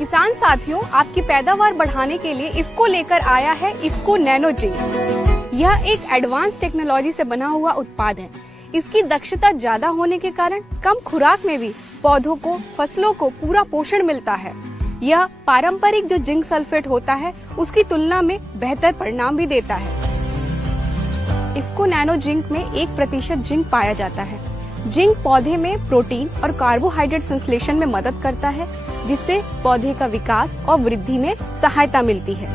किसान साथियों, आपकी पैदावार बढ़ाने के लिए इफ्को लेकर आया है इफ्को नैनो जिंक। यह एक एडवांस टेक्नोलॉजी से बना हुआ उत्पाद है। इसकी दक्षता ज्यादा होने के कारण कम खुराक में भी पौधों को, फसलों को पूरा पोषण मिलता है। यह पारंपरिक जो जिंक सल्फेट होता है उसकी तुलना में बेहतर परिणाम भी देता है। इफ्को नैनो जिंक में 1% जिंक पाया जाता है। जिंक पौधे में प्रोटीन और कार्बोहाइड्रेट संश्लेषण में मदद करता है, जिससे पौधे का विकास और वृद्धि में सहायता मिलती है।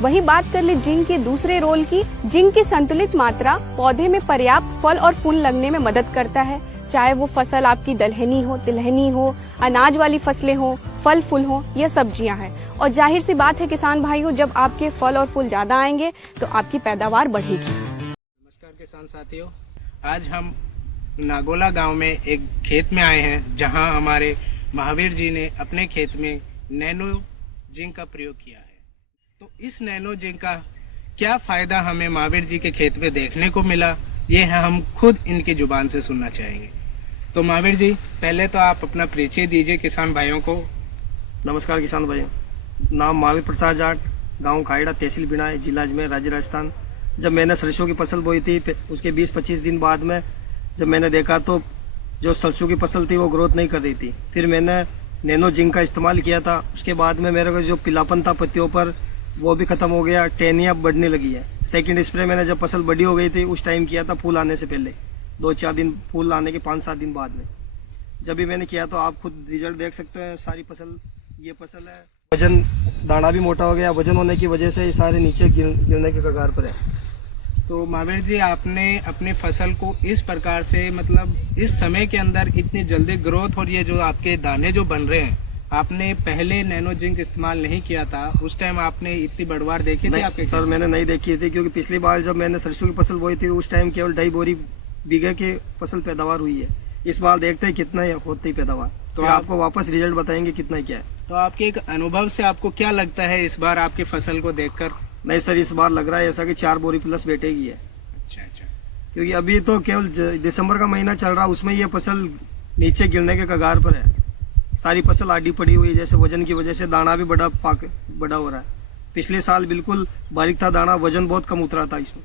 वहीं बात कर ले जिंक के दूसरे रोल की। जिंक की संतुलित मात्रा पौधे में पर्याप्त फल और फूल लगने में मदद करता है, चाहे वो फसल आपकी दलहनी हो, तिलहनी हो, अनाज वाली फसलें हो, फल फूल हो या सब्जियां हैं। और जाहिर सी बात है किसान भाइयों, जब आपके फल और फूल ज्यादा आएंगे तो आपकी पैदावार बढ़ेगी। नमस्कार किसान साथियों, आज हम नागोला गांव में एक खेत में आए हैं जहां हमारे महावीर जी ने अपने खेत में नैनो जिंक का प्रयोग किया है। तो इस नैनो जिंक का क्या फायदा हमें महावीर जी के खेत में देखने को मिला, ये है हम खुद इनकी जुबान से सुनना चाहेंगे। तो महावीर जी, पहले तो आप अपना परिचय दीजिए किसान भाइयों को। नमस्कार किसान भाइयों, नाम महावीर प्रसाद जाट, गांव खाइड़ा, तहसील बिनाई, जिला अजमेर, राज्य राजस्थान। जब मैंने सरसों की फसल बोई थी, उसके 20-25 दिन बाद में जब मैंने देखा तो जो सरसों की फसल थी वो ग्रोथ नहीं कर रही थी। फिर मैंने नैनो जिंक का इस्तेमाल किया था। उसके बाद में मेरे को जो पीलापन था पत्तियों पर वो भी खत्म हो गया, टहनियाँ बढ़ने लगी है। सेकंड स्प्रे मैंने जब फसल बड़ी हो गई थी उस टाइम किया था, फूल आने से पहले 2-4 दिन, फूल आने के 5-7 दिन बाद में जब भी मैंने किया तो आप खुद रिजल्ट देख सकते हैं। सारी फसल, ये फसल है, वजन दाना भी मोटा हो गया। वजन होने की वजह से ये सारे नीचे गिरने के कगार पर है। तो महावीर जी, आपने अपनी फसल को इस प्रकार से, मतलब इस समय के अंदर इतनी जल्दी ग्रोथ और ये जो आपके दाने जो बन रहे हैं, आपने पहले नैनो जिंक इस्तेमाल नहीं किया था, उस टाइम आपने इतनी बढ़वार देखी थी आपके? सर, मैंने नहीं देखी थी, क्योंकि पिछली बार जब मैंने सरसों की फसल बोई थी उस टाइम केवल 2.5 बोरी बीघे की फसल पैदावार हुई है। इस बार देखते हैं कितना होती पैदावार, तो आपको वापस रिजल्ट बताएंगे कितना क्या है। तो आपके एक अनुभव से आपको क्या लगता है इस बार आपकी फसल को देखकर? नहीं सर, इस बार लग रहा है ऐसा कि 4 बोरी प्लस बैठेगी है। अच्छा, क्योंकि अभी तो केवल दिसंबर का महीना चल रहा, उसमें ये फसल नीचे गिरने के कगार पर है। सारी फसल आडी पड़ी हुई है, जैसे वजन की वजह से दाना भी बड़ा हो रहा है। पिछले साल बिल्कुल बारीक था दाना, वजन बहुत कम उतरा था इसमें।